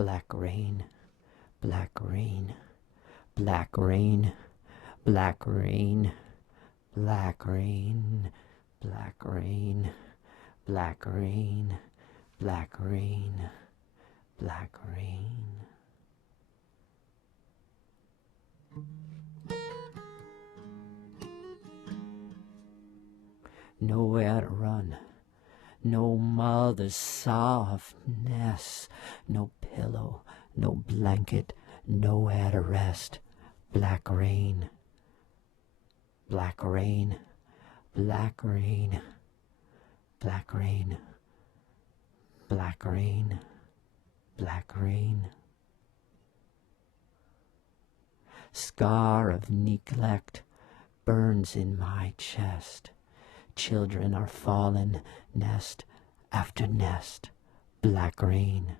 black rain, black rain, black rain, black rain, black rain, black rain, black rain, black rain, black rain. Nowhere to run, no mother's soft nest, no pillow, no blanket, nowhere to rest. Black rain, black rain, black rain, black rain, black rain, black rain. Scar of neglect burns in my chest. Children are fallen, nest after nest. Black rain.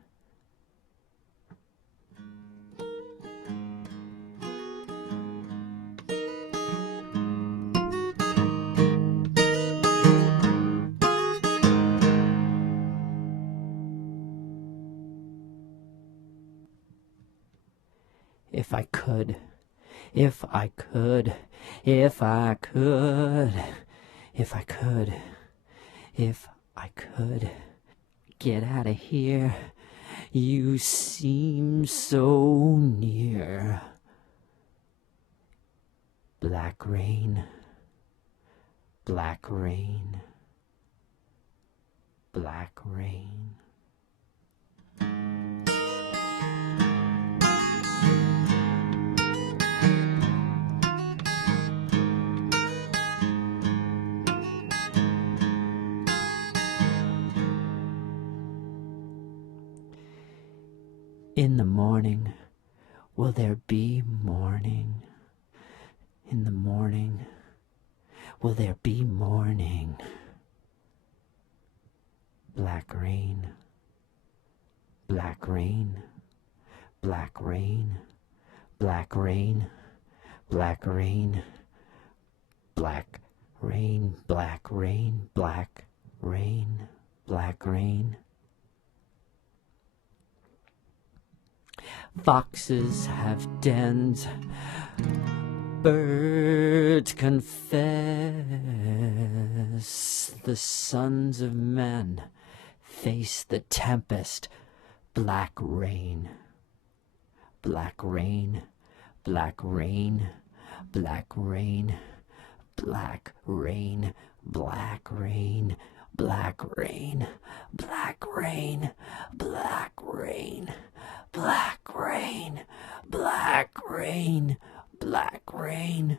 If I could, if I could, if I could, if I could, if I could get out of here, you seem so near. Black rain, black rain, black rain. In the morning, will there be morning? In the morning, will there be morning? Black rain, black rain, black rain, black rain, black rain, black rain, black rain, black rain, black rain. Foxes have dens, birds confess, the sons of men face the tempest. Black rain, black rain, black rain, black rain, black rain, black rain, black rain, black rain, black rain, black rain, black rain, black rain.